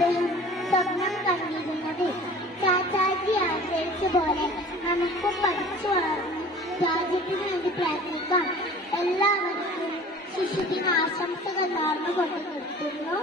അദ്ദേഹം സ്വപ്നം കണ്ടിരുന്നത് ചാച്ചാജി ആഗ്രഹിച്ച പോലെ നമുക്കും പഠിച്ചു വളർന്ന് രാജ്യത്തിന് വേണ്ടി പ്രയത്നിക്കാം. എല്ലാവർക്കും ശിശുദിന ആശംസകൾ നേർന്നുകൊണ്ട് നിർത്തുന്നു.